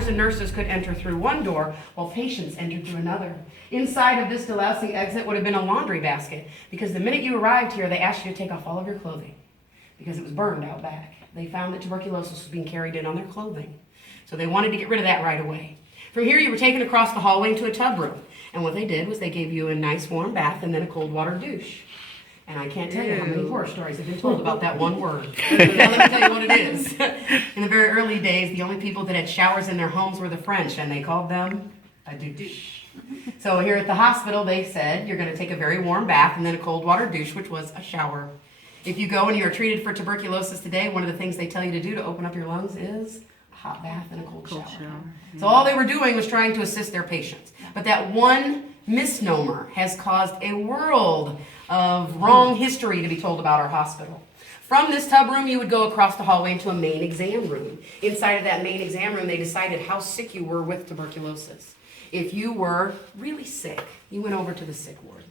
doctors and nurses could enter through one door while patients entered through another. Inside of this delousing exit would have been a laundry basket, because the minute you arrived here, they asked you to take off all of your clothing because it was burned out back. They found that tuberculosis was being carried in on their clothing. So they wanted to get rid of that right away. From here, you were taken across the hallway into a tub room. And what they did was they gave you a nice warm bath and then a cold water douche. And I can't tell you how many horror stories have been told about that one word. Let me tell you what it is. In the very early days, the only people that had showers in their homes were the French, and they called them a douche. So here at the hospital, they said you're going to take a very warm bath and then a cold water douche, which was a shower. If you go and you are treated for tuberculosis today, one of the things they tell you to do to open up your lungs is a hot bath and a cold shower. So all they were doing was trying to assist their patients. But that one misnomer has caused a world of wrong history to be told about our hospital. From this tub room, you would go across the hallway into a main exam room. Inside of that main exam room, they decided how sick you were with tuberculosis. If you were really sick, you went over to the sick ward.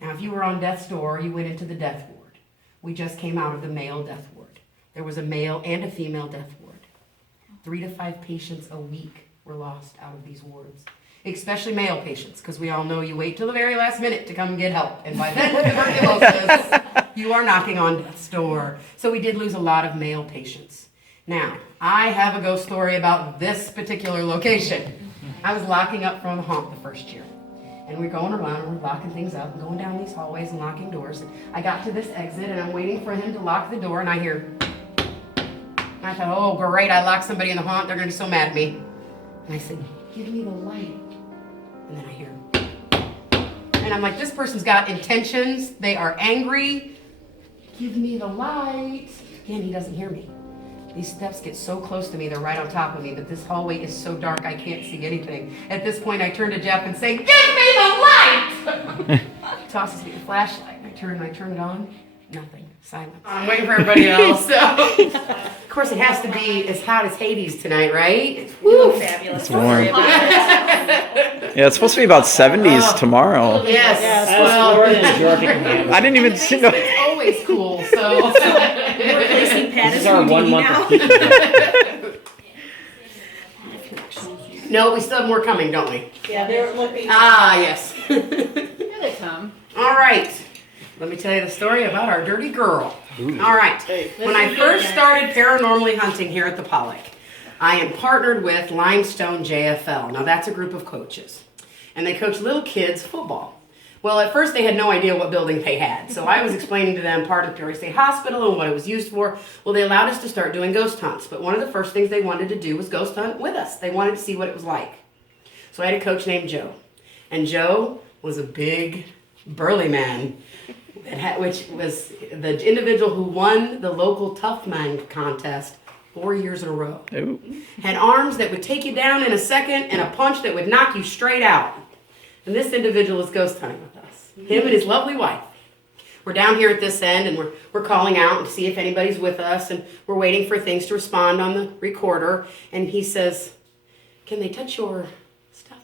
Now, if you were on death's door, you went into the death ward. We just came out of the male death ward. There was a male and a female death ward. 3 to 5 patients a week were lost out of these wards. Especially male patients, because we all know you wait till the very last minute to come and get help. And by then, with tuberculosis, you are knocking on death's door. So we did lose a lot of male patients. Now, I have a ghost story about this particular location. I was locking up from the haunt the first year. And we're going around and we're locking things up and going down these hallways and locking doors. And I got to this exit and I'm waiting for him to lock the door and I hear, and I thought, oh great, I locked somebody in the haunt, they're gonna be so mad at me. And I said, give me the light. And then I hear, and I'm like, this person's got intentions, they are angry, give me the light. Again, he doesn't hear me. These steps get so close to me, they're right on top of me, but this hallway is so dark I can't see anything. At this point, I turn to Jeff and say, give me the light! He tosses me a flashlight. I turn it on, nothing, silence. I'm waiting for everybody else, so. Of course, it has to be as hot as Hades tonight, right? Woo, fabulous. It's warm. Yeah, it's supposed to be about 70s tomorrow. Yes, well, I didn't even see no. it's always cool, so. This is our 1 month of teaching. No, we still have more coming, don't we? Yeah, they're looking. Ah, yes. Here they come. All right. Let me tell you the story about our dirty girl. All right. When I first started paranormally hunting here at the Pollak, I am partnered with Limestone JFL. Now, that's a group of coaches. And they coach little kids football. Well, at first they had no idea what building they had. So I was explaining to them part of Peoria State Hospital and what it was used for. Well, they allowed us to start doing ghost hunts. But one of the first things they wanted to do was ghost hunt with us. They wanted to see what it was like. So I had a coach named Joe. And Joe was a big, burly man, which was the individual who won the local Tough Man contest 4 years in a row. Ooh. Had arms that would take you down in a second and a punch that would knock you straight out. And this individual is ghost hunting with us. Him and his lovely wife. We're down here at this end and we're calling out to see if anybody's with us and we're waiting for things to respond on the recorder. And he says, can they touch your stuff?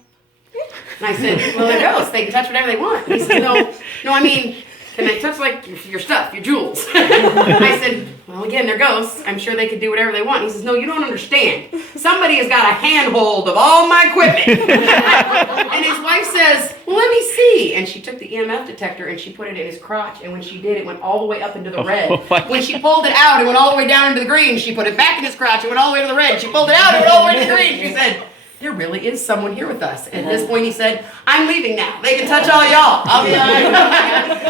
And I said, well, they're ghosts. They can touch whatever they want. And he said, no, I mean, can they touch like your stuff, your jewels? And I said, well, again, they're ghosts. I'm sure they could do whatever they want. He says, no, you don't understand. Somebody has got a handhold of all my equipment. And his wife says, well, let me see. And she took the EMF detector and she put it in his crotch. And when she did, it went all the way up into the red. When she pulled it out, it went all the way down into the green. She put it back in his crotch. It went all the way to the red. She pulled it out, it went all the way to the green. She said, there really is someone here with us. And at this point, he said, I'm leaving now. They can touch all y'all. I'll be on.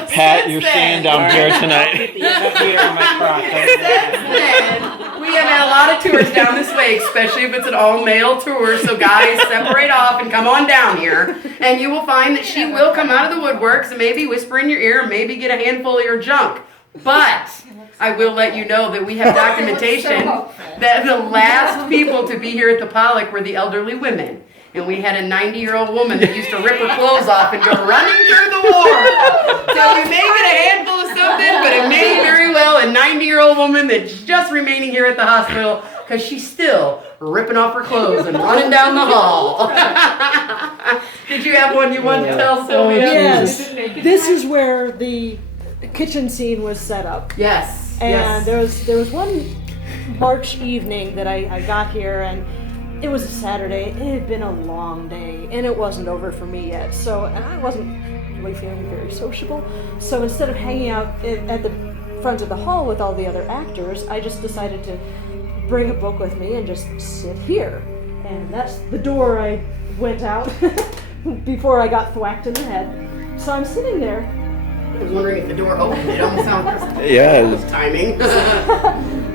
Pat, you're staying down here tonight. We have had a lot of tours down this way, especially if it's an all-male tour. So guys, separate off and come on down here. And you will find that she will come out of the woodworks and maybe whisper in your ear and maybe get a handful of your junk. But I will let you know that we have documentation that the last people to be here at the Pollak were the elderly women. And we had a 90-year-old woman that used to rip her clothes off and go running through the ward. So we may get a handful of something, but it may very well a 90-year-old woman that's just remaining here at the hospital because she's still ripping off her clothes and running down the hall. Did you have one you wanted to tell, Sylvia? Yes. This is where the kitchen scene was set up. Yes. And there was one March evening that I got here, and it was a Saturday. It had been a long day, and it wasn't over for me yet. So, and I wasn't really feeling very sociable. So instead of hanging out at the front of the hall with all the other actors, I just decided to bring a book with me and just sit here. And that's the door I went out before I got thwacked in the head. So I'm sitting there. I was wondering if the door opened. It almost sounds Yeah. timing.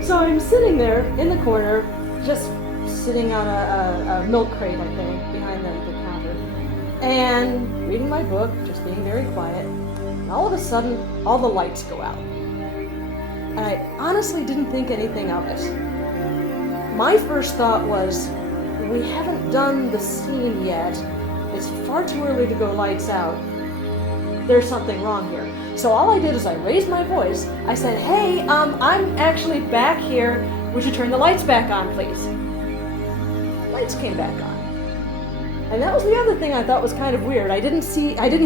So I'm sitting there in the corner, just sitting on a milk crate, I think, behind the counter, and reading my book, just being very quiet. And all of a sudden, all the lights go out. And I honestly didn't think anything of it. My first thought was, we haven't done the scene yet. It's far too early to go lights out. There's something wrong here. So all I did is I raised my voice. I said, hey, I'm actually back here. Would you turn the lights back on, please? Lights came back on. And that was the other thing I thought was kind of weird. I didn't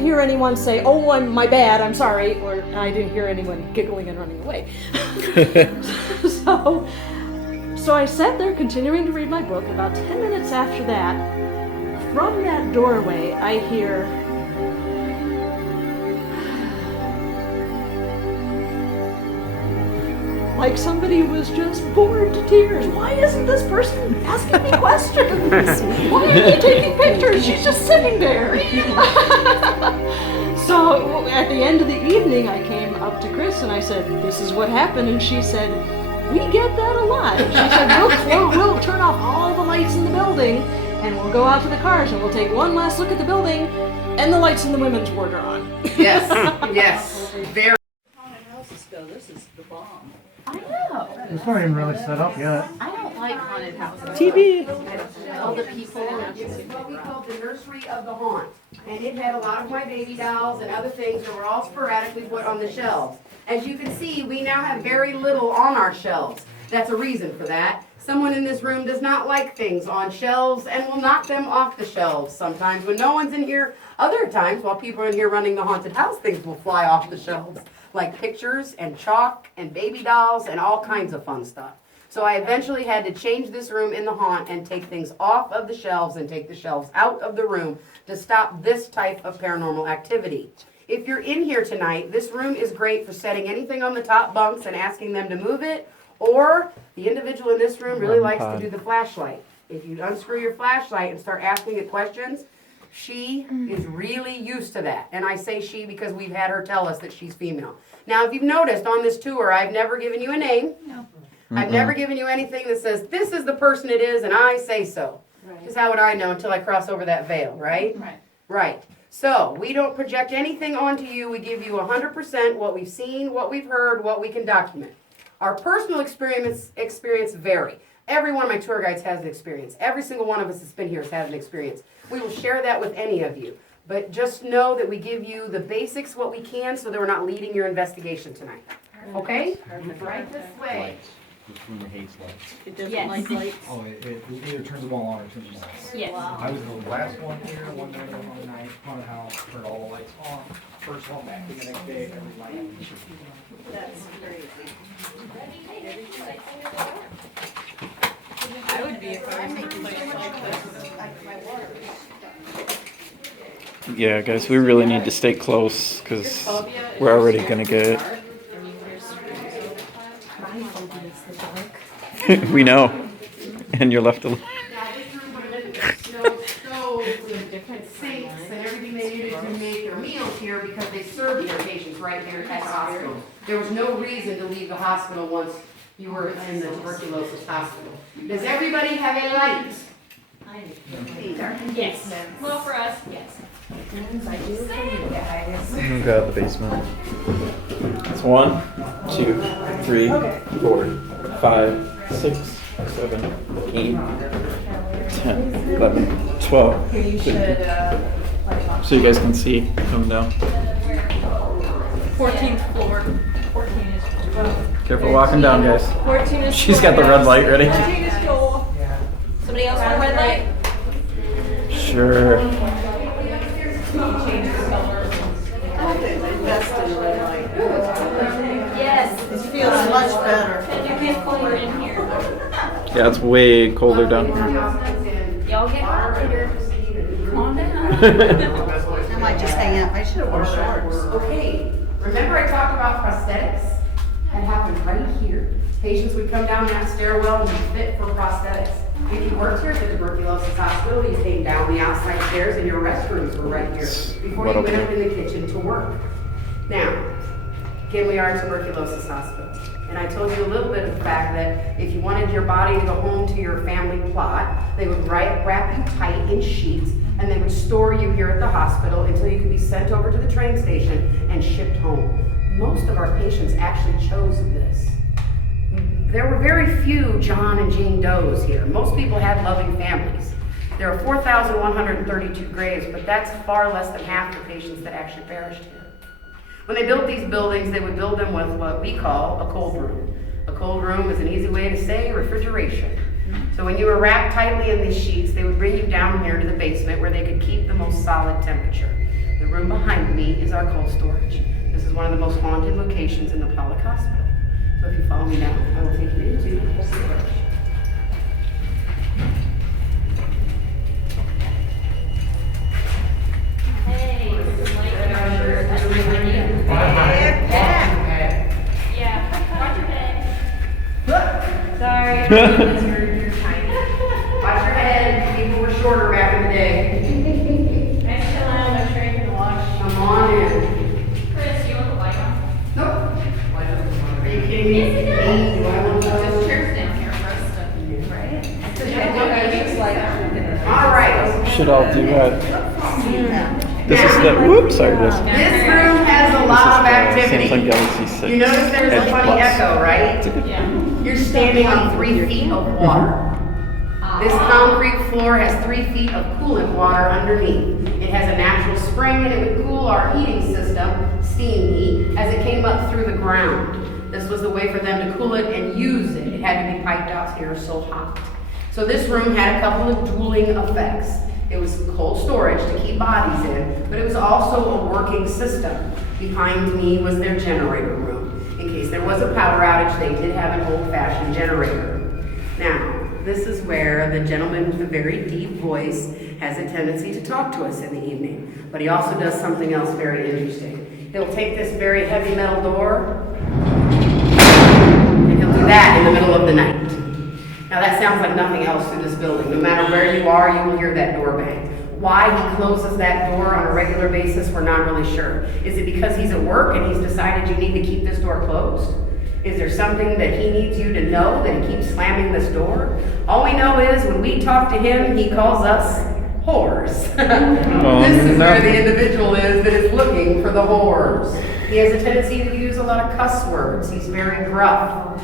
hear anyone say, oh, my bad, I'm sorry, or I didn't hear anyone giggling and running away. So I sat there continuing to read my book. About 10 minutes after that, from that doorway, I hear, like somebody was just bored to tears. Why isn't this person asking me questions? Why are they taking pictures? She's just sitting there. So at the end of the evening, I came up to Chris and I said, this is what happened. And she said, we get that a lot. She said, we'll turn off all the lights in the building and we'll go out to the cars and we'll take one last look at the building and the lights in the women's ward are on. Yes, yes, very. Haunted houses go, this is the bomb. I know. It's not even really set up yet. I don't like haunted houses. TV. All the people. This is what we call the nursery of the haunt. And it had a lot of my baby dolls and other things that were all sporadically put on the shelves. As you can see, we now have very little on our shelves. That's a reason for that. Someone in this room does not like things on shelves and will knock them off the shelves sometimes when no one's in here. Other times, while people are in here running the haunted house, things will fly off the shelves, like pictures and chalk and baby dolls and all kinds of fun stuff. So I eventually had to change this room in the haunt and take things off of the shelves and take the shelves out of the room to stop this type of paranormal activity. If you're in here tonight, this room is great for setting anything on the top bunks and asking them to move it, or the individual in this room really likes to do the flashlight. If you unscrew your flashlight and start asking it questions, she is really used to that. And I say she because we've had her tell us that she's female. Now, if you've noticed on this tour, I've never given you a name. No. I've never given you anything that says, this is the person it is, and I say so. Because how would I know until I cross over that veil, right? Right. Right. So, we don't project anything onto you. We give you 100% what we've seen, what we've heard, what we can document. Our personal experience vary. Every one of my tour guides has an experience. Every single one of us that's been here has had an experience. We will share that with any of you. But just know that we give you the basics, what we can, so that we're not leading your investigation tonight. Okay? Right this way. This room hates lights. It doesn't Yes. like lights. Oh, it either turns them all on or turns them off. Yes. I was the last one here, one night on the night, haunted house, turned all the lights on. First one back in the next day, every light. That's crazy. I would be if I was in a place like this. Yeah, guys, we really need to stay close because we're already gonna get. We know, and you're left alone. Now, this room would have been no stoves and different sinks and everything they needed to make their meals here because they served their patients right here at the hospital. There was no reason to leave the hospital once you were in the tuberculosis hospital. Does everybody have a light? Yes. Well, for us, yes. Oh god, the basement. It's 1, 2, 3, 4, 5, 6, 7, 8, 10, 11, 12. 13. So you guys can see coming down. 14th floor. 14 is. Careful walking down, guys. 14 is. She's got the red light ready. 14 is cool. Somebody else want a red light? Sure. Yes. It feels much better. And you get cooler in here. Yeah, it's way colder down here. I might just hang out. I should have worn shorts. Okay, remember I talked about prosthetics? That happened right here. Patients would come down that stairwell and be fit for prosthetics. If you worked here at the tuberculosis hospital, you came down the outside stairs and your restrooms were right here before you went up in the kitchen to work. Now, again, we are a tuberculosis hospital. And I told you a little bit of the fact that if you wanted your body to go home to your family plot, they would wrap you tight in sheets and they would store you here at the hospital until you could be sent over to the train station and shipped home. Most of our patients actually chose this. There were very few John and Jane Does here. Most people had loving families. There are 4,132 graves, but that's far less than half the patients that actually perished here. When they built these buildings, they would build them with what we call a cold room. A cold room is an easy way to say refrigeration. So when you were wrapped tightly in these sheets, they would bring you down here to the basement where they could keep the most solid temperature. The room behind me is our cold storage. This is one of the most haunted locations in the Pollak Hospital. So if you follow me now, I will take you into the cold storage. Hey, this is like in our shirt. That's really funny. Yeah, watch your head. Sorry. You're tiny. Watch your head. People were shorter back in the day. Nice to land. I'm sure you can watch. Come on in. Chris, you want the light on? Nope. Are you kidding me? Yes, it does. Do I want to There's chairs down here for us to, right? All right. Should all do this is the whoops. Sorry, This room has a lot of activity. Samsung Galaxy 6. You notice there's a Edge funny Plus. echo, right? It's a good Yeah. You're standing on 3 feet of water. This concrete floor has 3 feet of coolant water underneath. It has a natural spring and it would cool our heating system, steam heat, as it came up through the ground. This was the way for them to cool it and use it. It had to be piped out here so hot. So this room had a couple of dueling effects. It was cold storage to keep bodies in, but it was also a working system. Behind me was their generator room. In case there was a power outage, they did have an old-fashioned generator. Now, this is where the gentleman with the very deep voice has a tendency to talk to us in the evening, but he also does something else very interesting. He'll take this very heavy metal door, and he'll do that in the middle of the night. Now that sounds like nothing else through this building. No matter where you are, you will hear that door bang. Why he closes that door on a regular basis, we're not really sure. Is it because he's at work and he's decided you need to keep this door closed? Is there something that he needs you to know that he keeps slamming this door? All we know is when we talk to him, he calls us whores. This is where the individual is that is looking for the whores. He has a tendency to use a lot of cuss words. He's very gruff.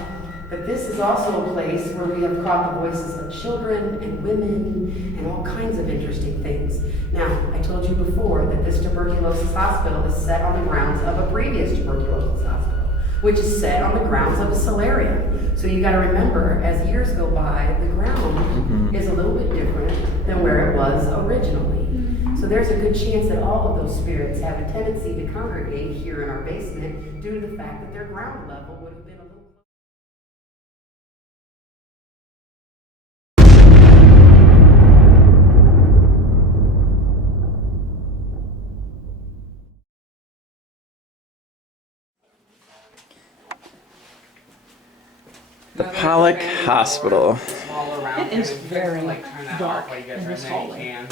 But this is also a place where we have caught the voices of children and women and all kinds of interesting things. Now, I told you before that this tuberculosis hospital is set on the grounds of a previous tuberculosis hospital, which is set on the grounds of a solarium. So you got to remember, as years go by, the ground is a little bit different than where it was originally. So there's a good chance that all of those spirits have a tendency to congregate here in our basement due to the fact that their ground level would have been a little. The Pollak Hospital. It is very dark in this hallway.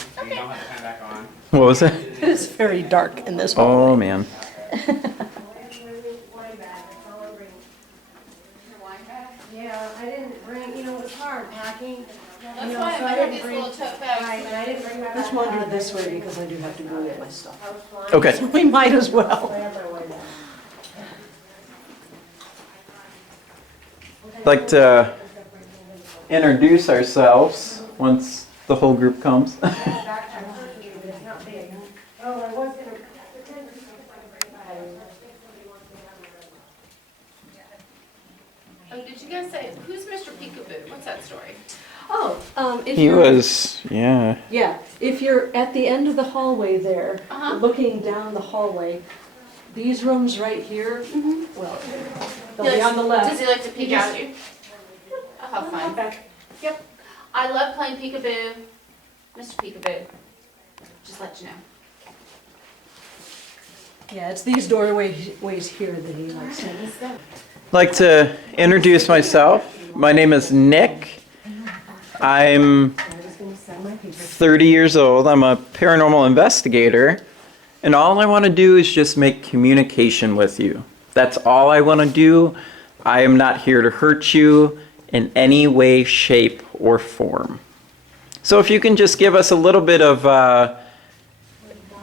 What was that? It is very dark in this hallway. Oh man. Yeah, I didn't bring, it was hard packing. That's why I have these little tote bags. Right, I didn't bring my Let's backpack. wander this way because I do have to go get my stuff. I was flying. Okay. We might as well. Whatever way back. I'd like to introduce ourselves once the whole group comes. It's not big. Oh, I was gonna. Did you guys say, who's Mr. Peekaboo? What's that story? Oh, if He you're, was, yeah. yeah, if you're at the end of the hallway there, Uh-huh. looking down the hallway, these rooms right here, well, they'll be on the Does left. he like to peek He at you? I'll have fun. Back. Yep. I love playing peekaboo. Mr. Peekaboo. just let you know. Yeah, it's these doorways here that he likes to. I'd like to introduce myself. My name is Nick. I'm 30 years old. I'm a paranormal investigator. And all I want to do is just make communication with you. That's all I want to do. I am not here to hurt you in any way, shape, or form. So if you can just give us a little bit of,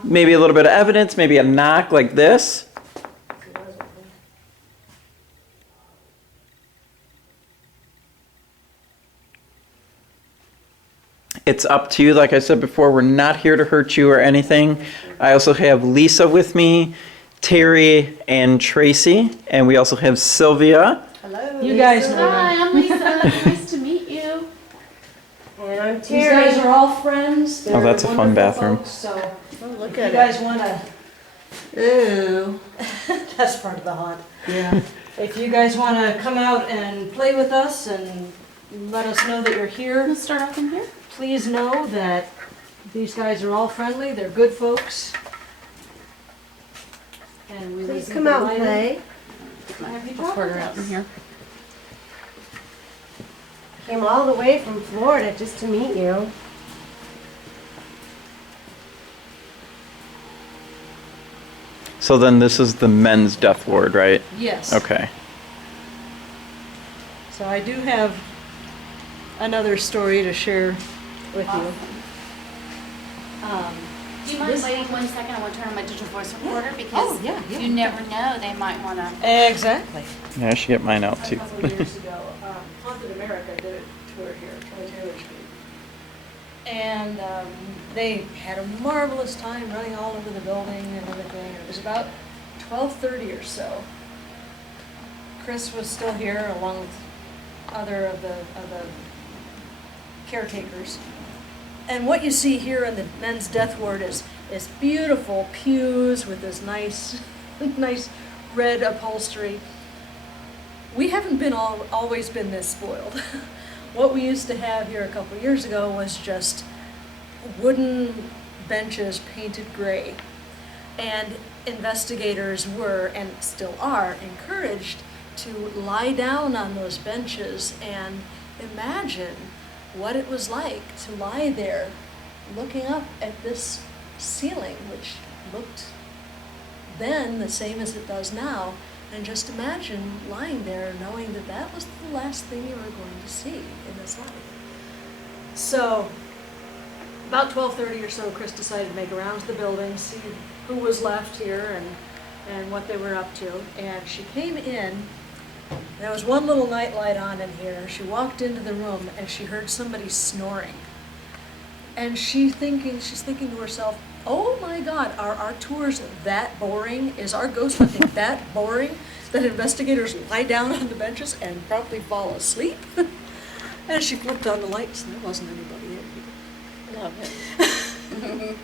maybe a little bit of evidence, maybe a knock like this. It's up to you. Like I said before, we're not here to hurt you or anything. I also have Lisa with me, Terry, and Tracy. And we also have Sylvia. Hello. You guys know Hi, them. I'm Lisa. Nice to meet you. And I'm These Terry. guys are all friends. They're that's a fun wonderful bathroom. folks, so Oh, look if you at guys want to, it. Ooh. that's part of the haunt. Yeah. If you guys want to come out and play with us and let us know that you're here, Let's start off in here. please know that these guys are all friendly. They're good folks. And we Please would be come out and delighted play. to have you Let's talk put with her out in us. here. Came all the way from Florida just to meet you. So then this is the men's death ward, right? Yes. Okay. So I do have another story to share with you. Do you mind waiting 1 second? I want to turn on my digital voice recorder because yeah, yeah. you never know, they might want to. Exactly. Yeah, I should get mine out A too. couple of years ago, Haunted America did a tour here, Taylor Street. And they had a marvelous time running all over the building and everything. It was about 12:30 or so. Chris was still here along with other of the caretakers. And what you see here in the men's death ward is beautiful pews with this nice, nice red upholstery. We haven't been always been this spoiled. What we used to have here a couple of years ago was just wooden benches painted gray. And investigators were, and still are, encouraged to lie down on those benches and imagine what it was like to lie there looking up at this ceiling, which looked then the same as it does now. And just imagine lying there knowing that that was the last thing you were going to see in this life. So, about 12:30 or so, Chris decided to make rounds the building, see who was left here and what they were up to. And she came in. There was one little night light on in here. She walked into the room and she heard somebody snoring. And she's thinking to herself, oh my God, are our tours that boring? Is our ghost hunting that boring that investigators lie down on the benches and probably fall asleep? And she flipped on the lights and there wasn't anybody in here. Love it.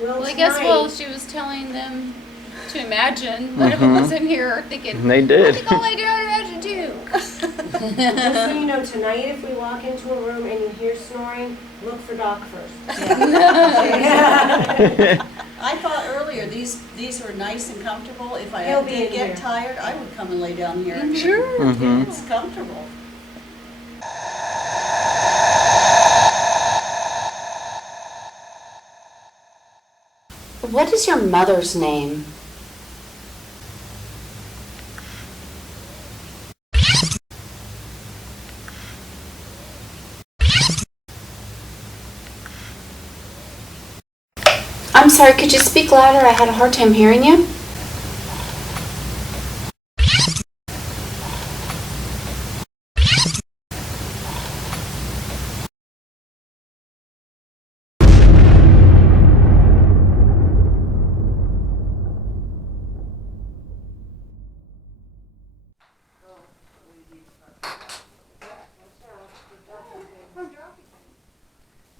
Well, Well, I guess tonight- while she was telling them to imagine what if it was in here, thinking, And they I did. think I'll lay down and imagine too. Just so you know, tonight if we walk into a room and you hear snoring, look for Doc first. I thought earlier, these were nice and comfortable. If I He'll be did in get here. tired, I would come and lay down here. Sure. Mhm. It's comfortable. What is your mother's name? I'm sorry, could you speak louder? I had a hard time hearing you.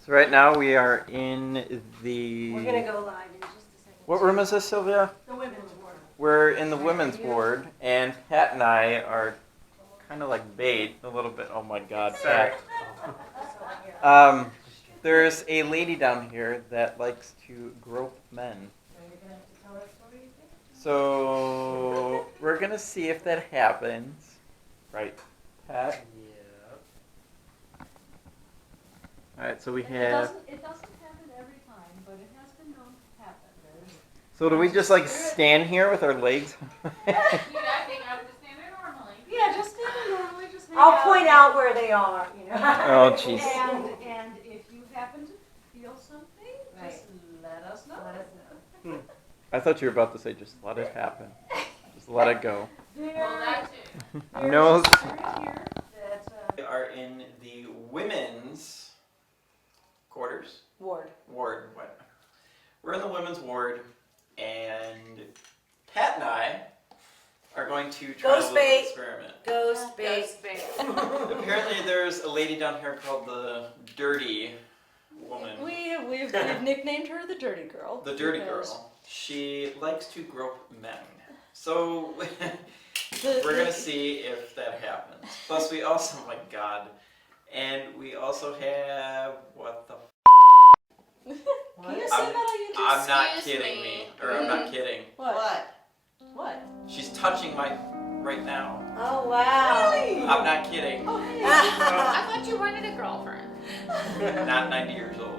So right now we are in the. We're gonna go live in just a second. What room is this, Sylvia? The women's ward. We're in the women's ward, and Pat and I are kind of like bait a little bit. Oh my God, Pat. there's a lady down here that likes to grope men. So we're gonna see if that happens. Right, Pat? Yeah. Alright, so we It have... doesn't happen every time, but it has been known to happen. So do we just like stand here with our legs? I think I would just stand there normally. Yeah, just stand there normally, just hang I'll point out where they are, you know. Oh, jeez. And if you happen to feel something, just let us know. Let us know. I thought you were about to say just let it happen. Just let it go. Well, that too. No. There's a spirit here that, We are in the women's quarters. Ward. Ward. What? We're in the women's ward, and Pat and I are going to try a Ghost little bait. experiment. Ghost bait. Apparently, there's a lady down here called the Dirty Woman. We've nicknamed her the Dirty Girl. The Dirty because Girl. She likes to grope men. So the- we're gonna see if that happens. Plus, we also, oh my God, and we also have what the. Can you say that on YouTube? I'm not Excuse kidding me. or I'm not kidding. What? What? She's touching my right now. Oh, wow. I'm not kidding. I thought you wanted a girlfriend. Not 90 years old.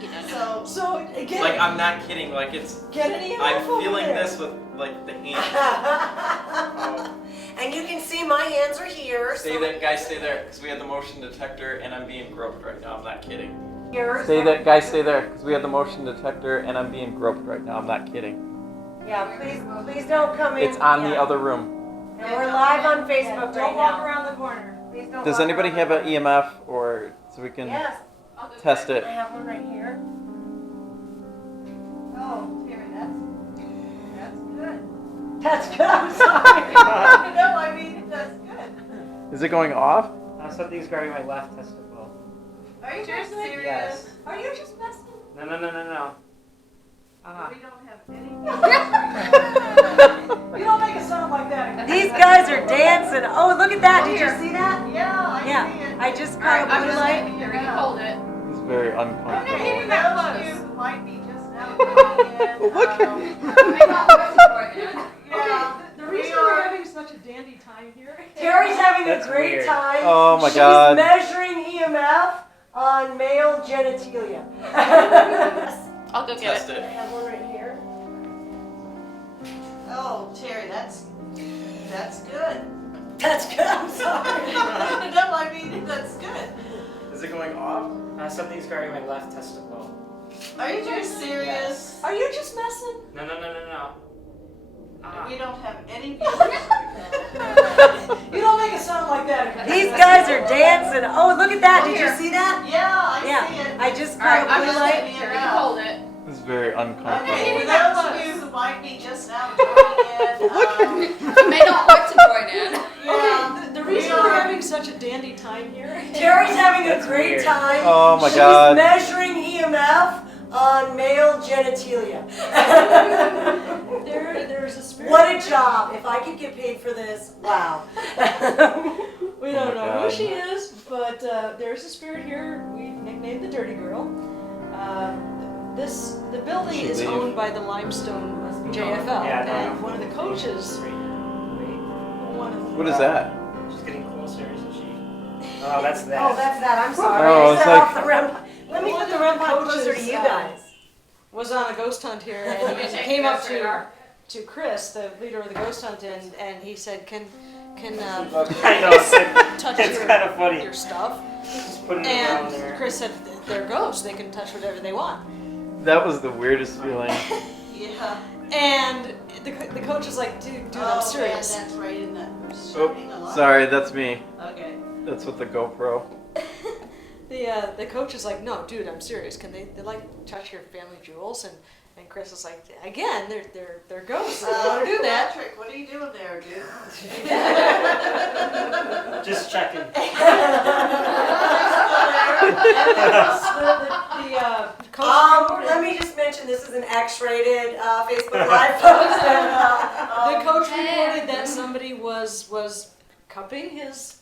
You don't know. So again, Like I'm not kidding. Like it's. get any I'm info feeling there. this with like the hand. Oh. And you can see my hands are here. Stay so there, guys. Stay there, because we have the motion detector, and I'm being groped right now. I'm not kidding. Yours. Stay there, guys. Stay there, because we have the motion detector, and I'm being groped right now. I'm not kidding. Yeah, please don't come in. It's on yeah. the other room. And we're live on Facebook right Don't walk now. around the corner. Please don't Does walk anybody around have the an corner. EMF, or so we can Yes, I'll go test get it? I have one right here. oh, Terry, that's good. That's good. I'm sorry. No, I mean, that's good. Is it going off? Something's grabbing my left testicle. Are you just serious? Yes. Are you just messing? No. We don't have any. You don't make a sound like that. These guys are dancing. Oh, look at that. Did you see that? Yeah, I Yeah. see it. I just All right, caught a I'm blue just light. leaving here. You hold it. It's very I'm not uncomfortable. even that close. You might be just now coming in. Look at I got the rest for it. Yeah. The reason we're having such a dandy time here. Terry's having That's a great weird. time. Oh my She's God. measuring EMF on male genitalia. I'll go get Test it. I it. have one right here. Oh, Terry, that's good. That's good. I'm sorry. No, I mean, that's good. Is it going off? Something's grabbing my left testicle. Are you just serious? Are you just messing? No. We don't have any viewers. You don't make a sound like that. These guys are dancing. Oh, look at that. Did you see that? Yeah, I see Yeah. it. I just All right, caught a I'm blue just light. leaving here. You hold it. It's very Okay, uncomfortable. for those of you who might be just now joining in, You may not want to join in. yeah, The reason we're having such a dandy time here. Terry's having a That's great weird. time. Oh my She's God. measuring EMF on male genitalia. There's a spirit. What a job. If I could get paid for this, wow. We Oh don't my know God. who she is, but there's a spirit here. We nicknamed the Dirty Girl. The building She is leave? owned by the Limestone JFL, Yeah, no. and one of the coaches. What is that? She's getting closer, isn't she? Oh, that's that. Oh, that's that. I'm sorry. Oh, I it's set like- off the REM. Let me put the REM pod closer to you guys. Was on a ghost hunt here, and he Take came up this radar. to Chris, the leader of the ghost hunt, and he said, "Can I know, touch it's kind of funny. your stuff?" Just putting it around And there. Chris said, "They're ghosts. They can touch whatever they want." That was the weirdest feeling. yeah. And the coach is like, "Dude, Oh, I'm serious." man, that's right in the Oh, shining alarm. sorry, that's me. Okay. That's with the GoPro. The coach is like, "No, dude, I'm serious. Can they like touch your family jewels?" And Chris is like, "Again, they're ghosts. They don't want to do that." Patrick, what are you doing there, dude? Just checking. The coach Let me just mention this is an X-rated Facebook Live post. the coach reported that somebody was cupping his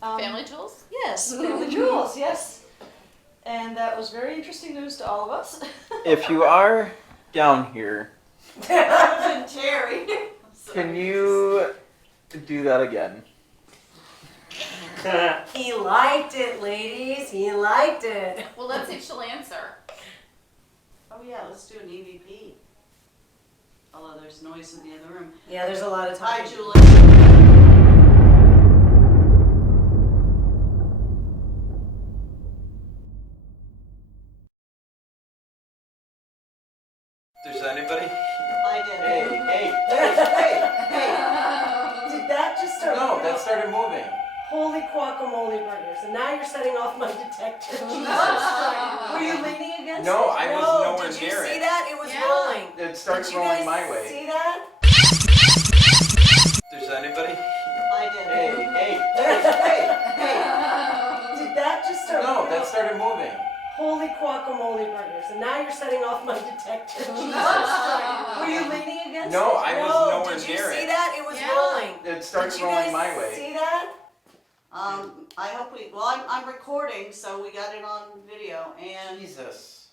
Family jewels? Yes, family jewels. Yes. And that was very interesting news to all of us. If you are down here, Terry. can you do that again? He liked it, ladies. He liked it. Well, let's see if she'll answer. Oh yeah, let's do an EVP. Although there's noise in the other room. Yeah, there's a lot of Hi, time. Julie. There's anybody? I did. Hey. Did that just start? No, that started moving. Holy guacamole burgers. And now you're setting off my detector. Were you leaning against No, it? I was nowhere Did you near see it. that? It was Yeah. rolling. It started Did you rolling guys my way. see that? There's anybody? I did. Hey. Did that just start? No, that started moving. Holy guacamole burgers. And now you're setting off my detector. Were you leaning against No, it? I was nowhere Did you near see it. that? It was Yeah. rolling. It started Did you rolling guys my way. see that? I hope I'm recording, so we got it on video, and Jesus.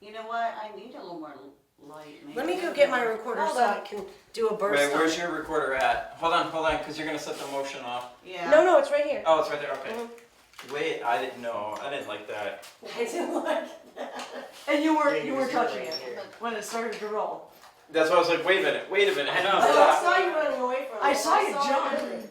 you know what, I need a little more light, maybe. Let me go get my recorder Hold so on. I can do a burst. Wait, where's on your recorder at? Hold on, because you're gonna set the motion off. Yeah. it. No, it's right here. Oh, it's right there. Okay. Mhm. Wait, I didn't know. I didn't like that. I didn't like that. And you Yeah, were was touching right it here. when it started to roll. That's why I was like, wait a minute. Hang on. I Stop. saw you running away from it. I saw you it. jumping.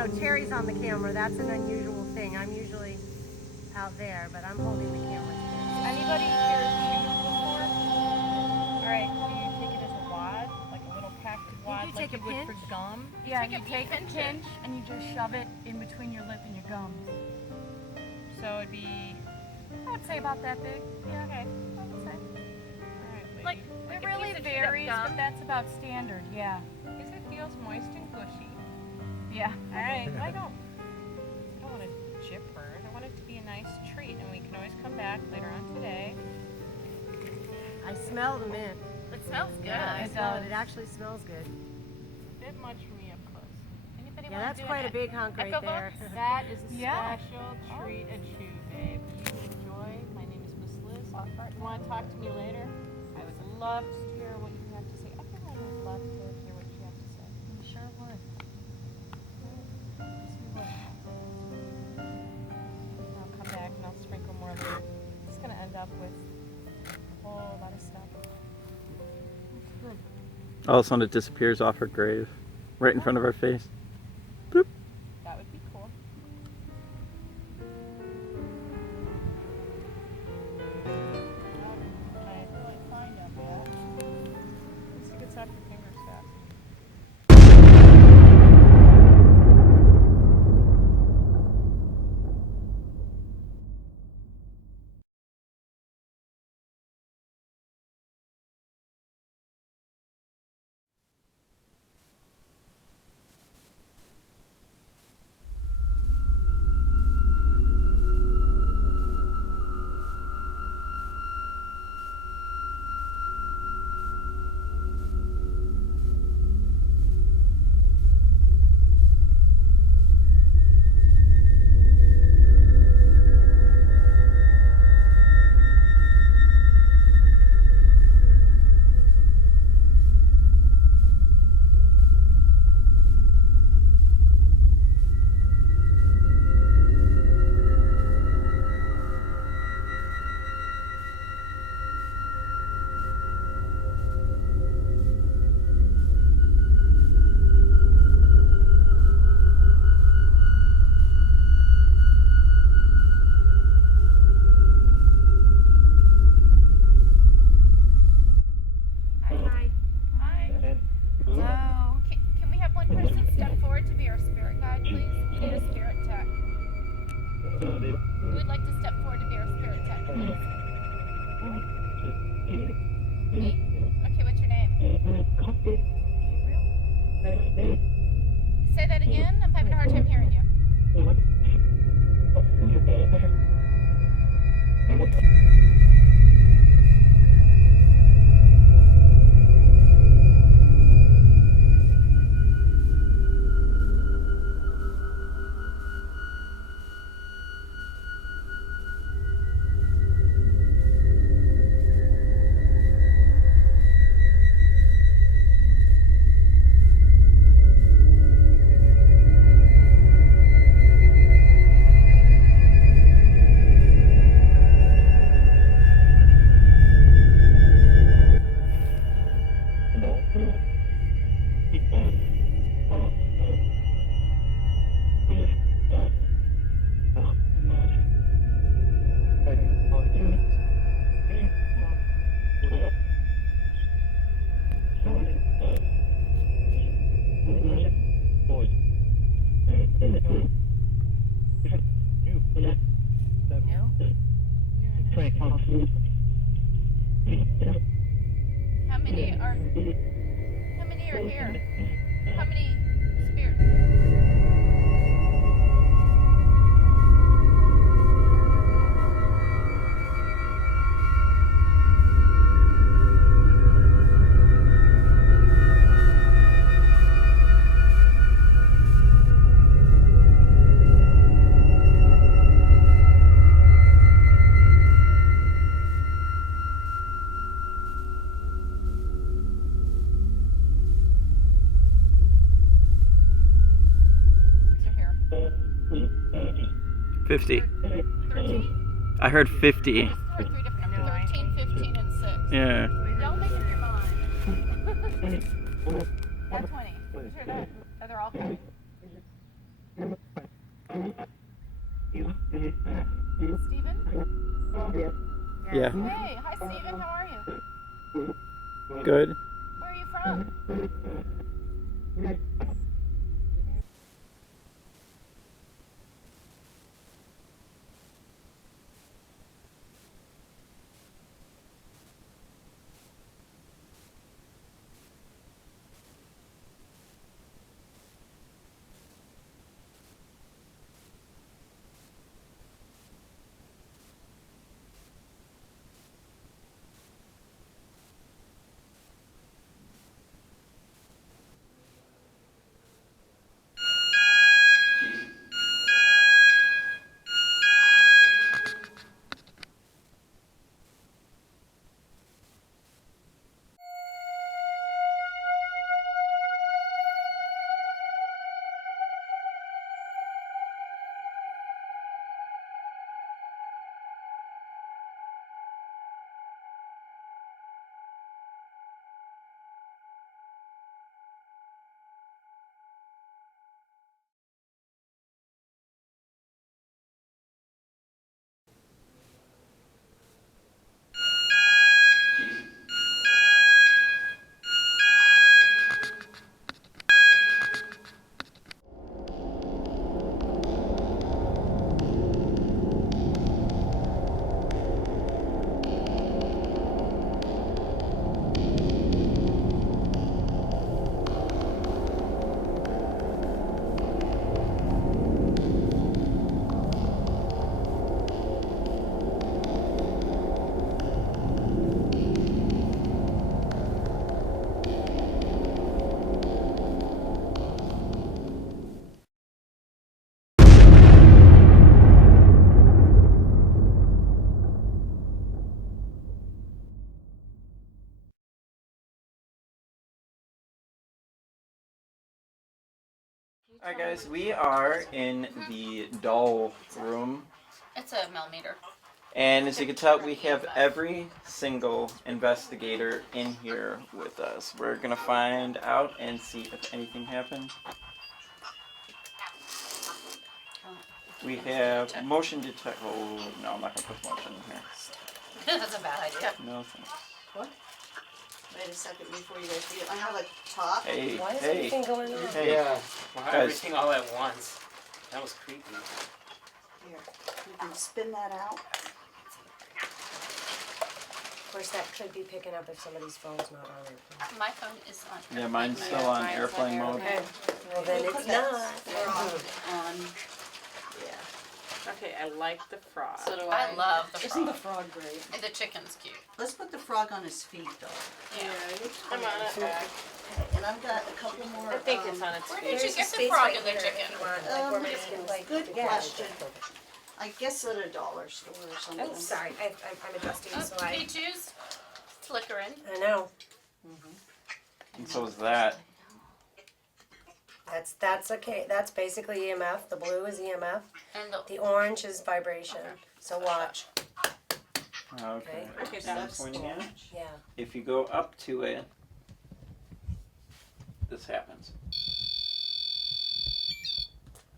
know, Terry's on the camera. That's an unusual thing. I'm usually out there, but I'm holding the camera. Anybody here chewed before? Alright, do you take it as a wad? Like a little packed wad you like take you a would pinch? for gum? Yeah, you take a pinch and you just shove it in between your lip and your gums. So it'd be, I would say about that big. Yeah, okay. I would say. Alright, like it really varies, but that's about standard, yeah. Because it feels moist and gushy. Yeah. Alright, well, I don't want to chip her. I want it to be a nice treat, and we can always come back later on today. I smell the mint. It smells good. Yeah, I It smell does. it. It actually smells good. A bit much for me up close. Anybody Yeah, that's quite a big hunk right there. That is a special treat at Chew, babe. You enjoy. My name is Miss Liz. You want to talk to me later? I would love to hear what you have to say. Everyone would love to hear what you have to say. You sure would. I'll come back and I'll sprinkle more later. It's going to end up with a whole lot of stuff. Good. All of a sudden it disappears off her grave, right in front of our face. Bloop. That would be cool. I really find up yet. Let's see if it's off your fingers fast. Hi. Hello. Can we have one person step forward to be our spirit guide, please? We need a spirit tech. We would like to step forward to be our spirit tech, please. Me? Okay, what's your name? Say that again? I'm having a hard time hearing you. How many are here? How many spirits? Are here. 50. 13? I heard 50. I heard 3 different numbers. 13, 15, and 6. Yeah. Y'all make up your mind. And 20. You sure that? Oh, they're all coming. Steven? Yeah. Hey, hi Steven, how are you? Good. Where are you from? Alright guys, we are in the doll room. It's a millimeter. And as you can tell, we have every single investigator in here with us. We're gonna find out and see if anything happened. We have motion detect. Oh no, I'm not gonna put motion in here. That's a bad idea. No thanks. What? Wait a second before you guys do it. I have a top. Hey, Why is hey, everything going on? hey. Yeah. Wow, Guys. everything all at once. That was creepy. Here, you can spin that out. Of course, that could be picking up if somebody's phone's not on it. My phone is on. Yeah, mine's still on airplane mode. Okay. Well, then Put it's that not. frog on. Yeah. Okay, I like the frog. So do I love the frog. Isn't the frog great? And the chicken's cute. Let's put the frog on his feet though. Yeah. I'm on it back. And I've got a couple more. I think it's on its Where feet. did you get the space frog right and the here chicken? if you want, like, where it's gonna, like, Good yeah. question. I guess at a dollar store or something. Oh, sorry, I'm adjusting, so Oh, I P2's flickering. know. And so is that. That's okay. That's basically EMF. The blue is EMF. And The orange is vibration. So watch. Okay. Okay, So I'm that's pointing at it. Yeah. If you go up to it, this happens.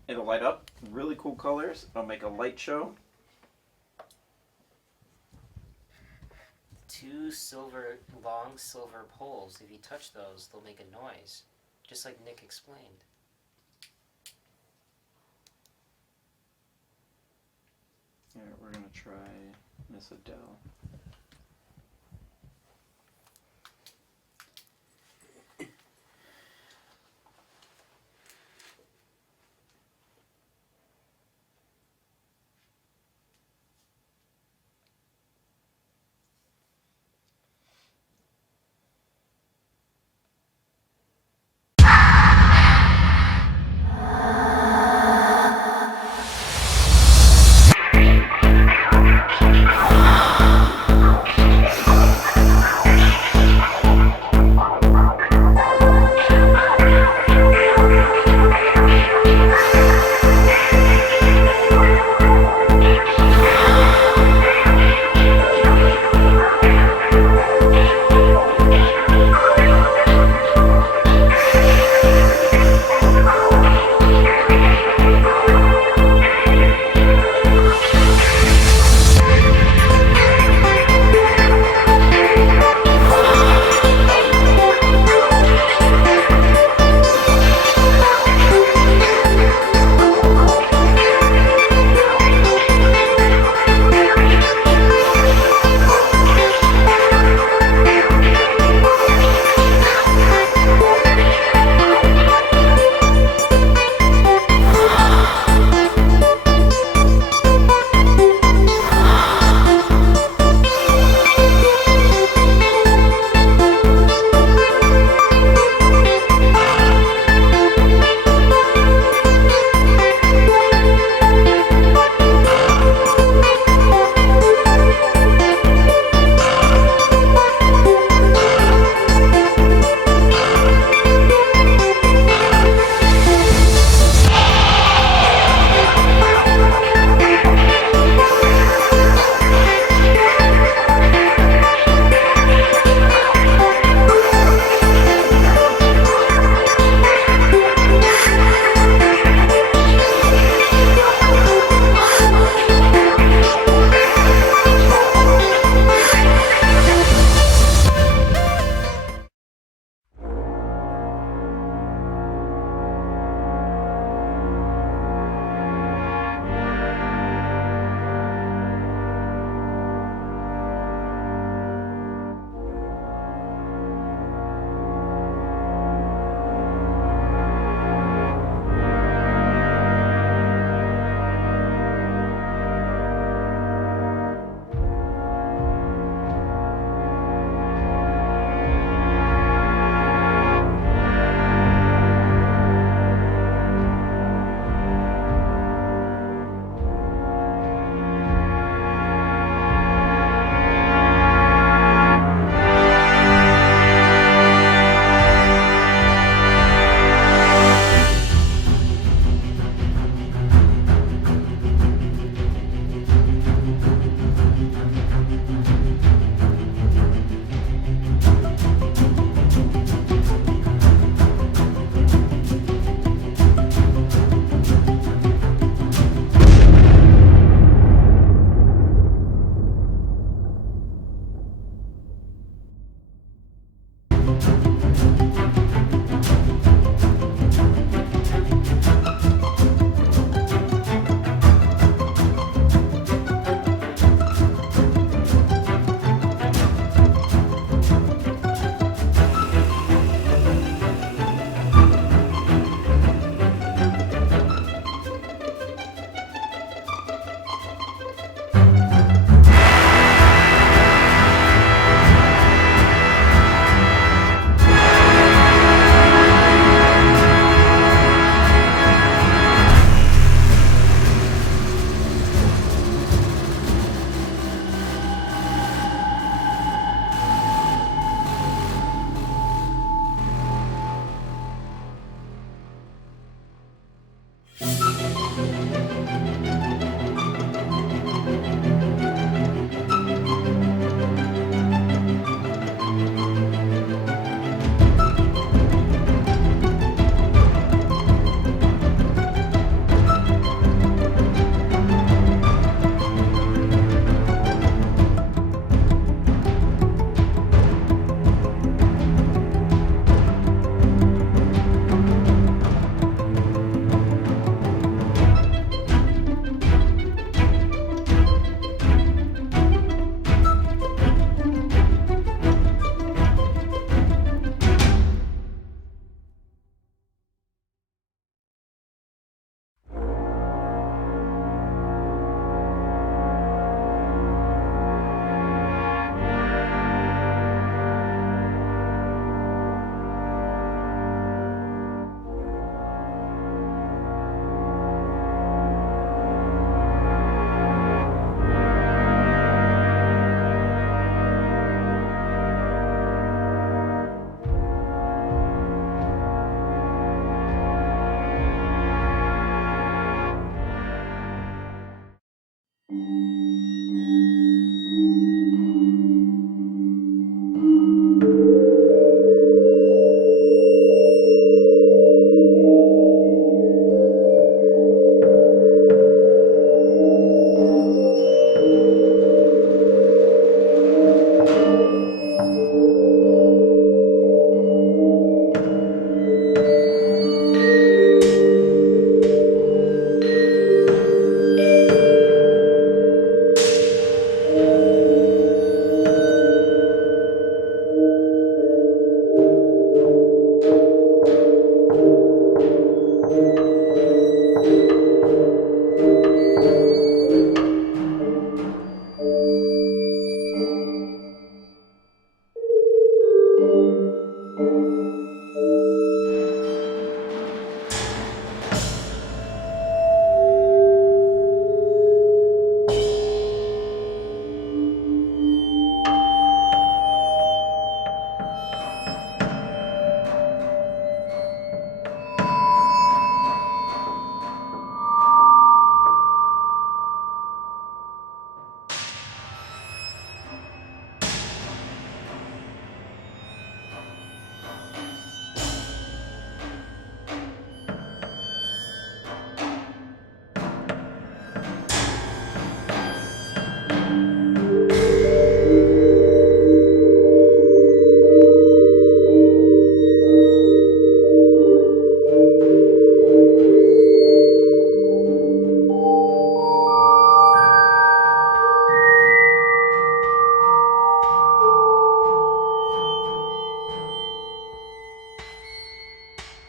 It'll light up, really cool colors. It'll make a light show. Two long silver poles. If you touch those, they'll make a noise. Just like Nick explained. Here, we're gonna try Miss Adele.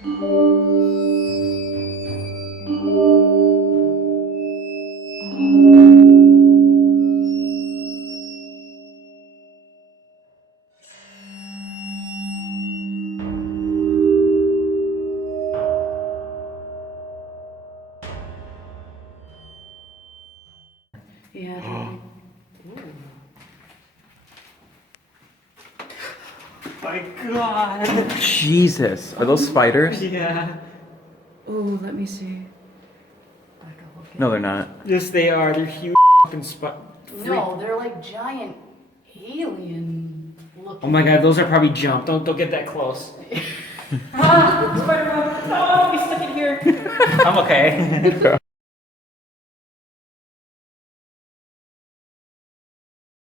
Yeah. My God. Jesus. Are those spiders? Yeah. Oh, let me see. No, they're not. Yes, they are. They're huge fucking No, they're like giant alien looking. Oh my God, those are probably jump. Don't get that close. Spider-Man. Oh, he's stuck in here. I'm okay.